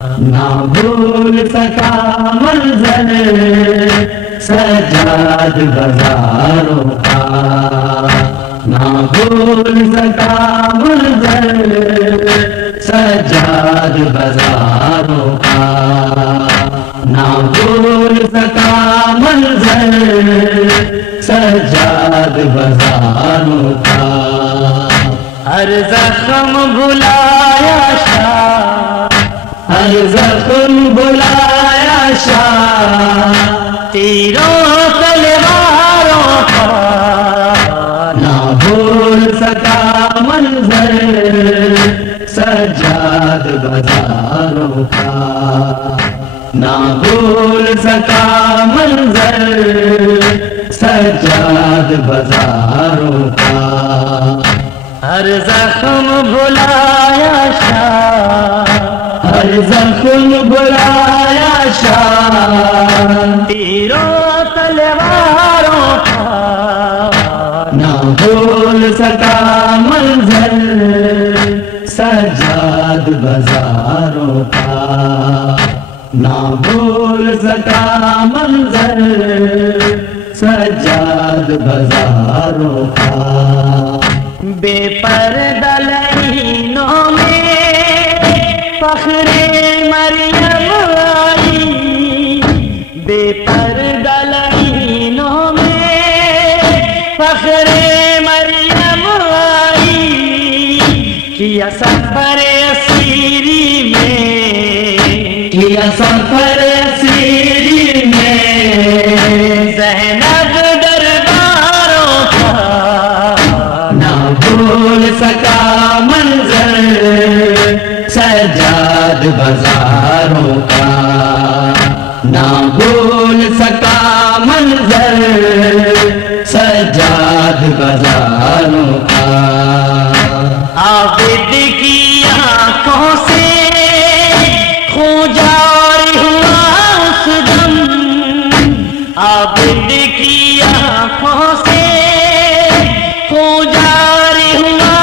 نہ بھول سکا منظر سجاد بازاروں کا، نہ بھول سکا منظر سجاد بازاروں کا، نہ بھول سکا منظر سجاد بازاروں کا، ہر زخم بھلایا شاہ، ہر زخم بلایا شاہ تیروں تلواروں کا، نہ بھول سکا منظر سجاد بازاروں کا، نہ بھول سکا منظر سجاد بازاروں کا، ہر زخم بلایا شاہ، ہر زخم بلایا شاہ تیروں تلواروں کا، نہ بھول سکا منظر سجاد بازاروں کا، نہ بھول سکا منظر سجاد بازاروں کا، بے پردہ لعینوں میں فخر مریم آئی، بے پردہ لعینوں میں فخر مریم آئی، کیا سفر اسیری میں، کیا سفر اسیری میں زینب درباروں کا، نہ بھول سکا منظر سجاد بازاروں کا، نہ بھول سکا منظر سجاد بازاروں کا، عابد کی آنکھوں سے خون جاری ہوا اس دم، عابد کی آنکھوں سے خون جاری ہوا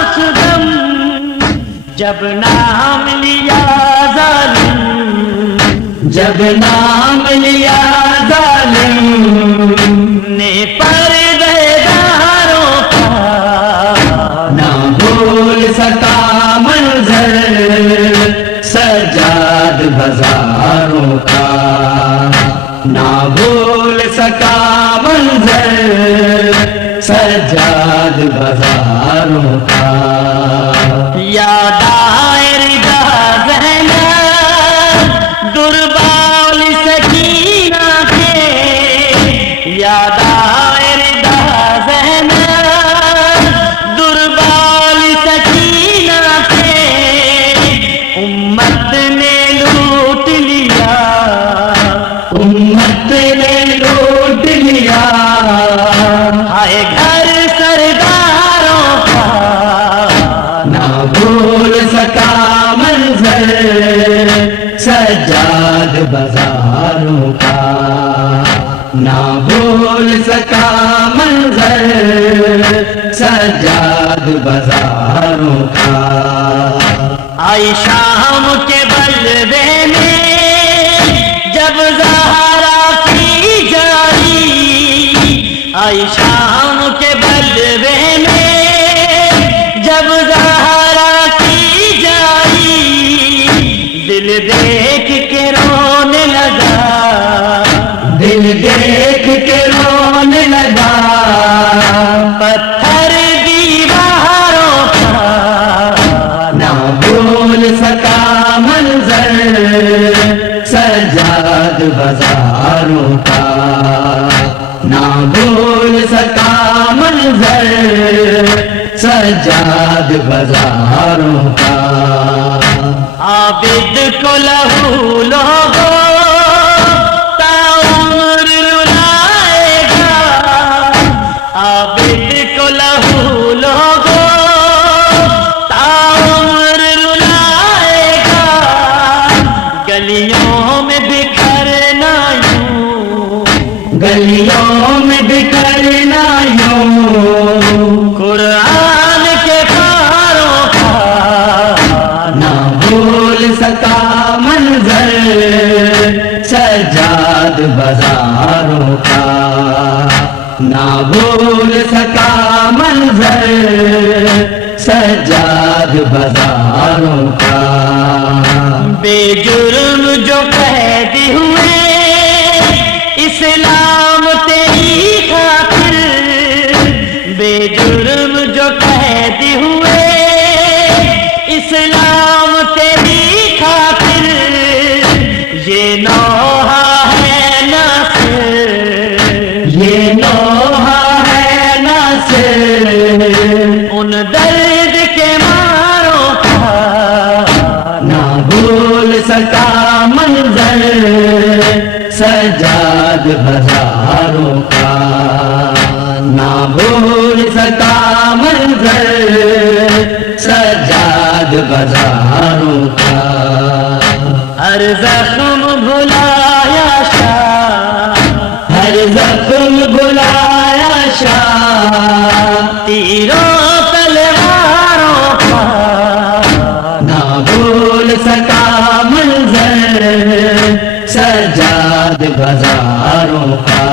اس دم، جب نام لیا ظالم، جب نام لیا ظالم نے پردےداروں کا، نہ بھول سکا منظر سجاد بازاروں کا، نہ بھول سکا منظر سجاد بازاروں کا، یاد آئے رضا زینب دربال سکینہ کے، یاد آئے رضا زینب دربال سکینہ کے، امت نے لوٹ لیا، امت نے لوٹ لیا ہائے گھر سرداروں کا، نہ بھول سکا منظر سجاد بازاروں کا، نہ بھول سکا منظر سجاد بازاروں کا، آئی شام کے بلوے میں جب زہرا کی جاری، آئی شام کے بلوے میں جب زہرا کی جاری، دل دیکھ کے رونے لگا، دل دیکھ کے رونے لگا، پتھر دیواروں کا، نہ بھول سکا منظر سجاد بازاروں کا، نہ بھول سکا منظر سجاد بازاروں کا، عابد کو لہو لوگو تا عمر رلائے گا، عابد کو لہو لوگو تا عمر رلائے گا، گلیوں میں بکھرنا یوں، گلیوں میں بکھرنا یوں قرآن کے پاروں کا، نہ بھول سکا منظر سجاد بازاروں کا، نہ بھول سکا منظر سجاد بازاروں کا۔ بے جرم جو قیدی ہوئے اسلام تیری خاطر، بے جرم جو قیدی ہوئے اسلام تیری خاطر، یہ نوحہ ہے ناصر، یہ نوحہ ہے ناصر، ان درد کے ماروں کا نہ بھول سکا منظر سجاد بازاروں کا، نہ بھول سکا منظر سجاد بازاروں کا۔ ہر زخم بھلایا شاہ، ہر زخم بھلایا شاہ، تیروں تلواروں کا نہ بھول سکا منظر سجاد بازاروں کا،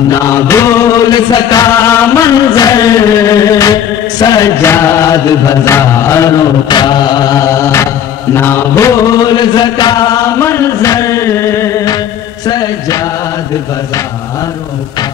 نہ بھول سکا منظر سجاد بازاروں کا، نہ بھول سکا منظر سجاد بازاروں کا۔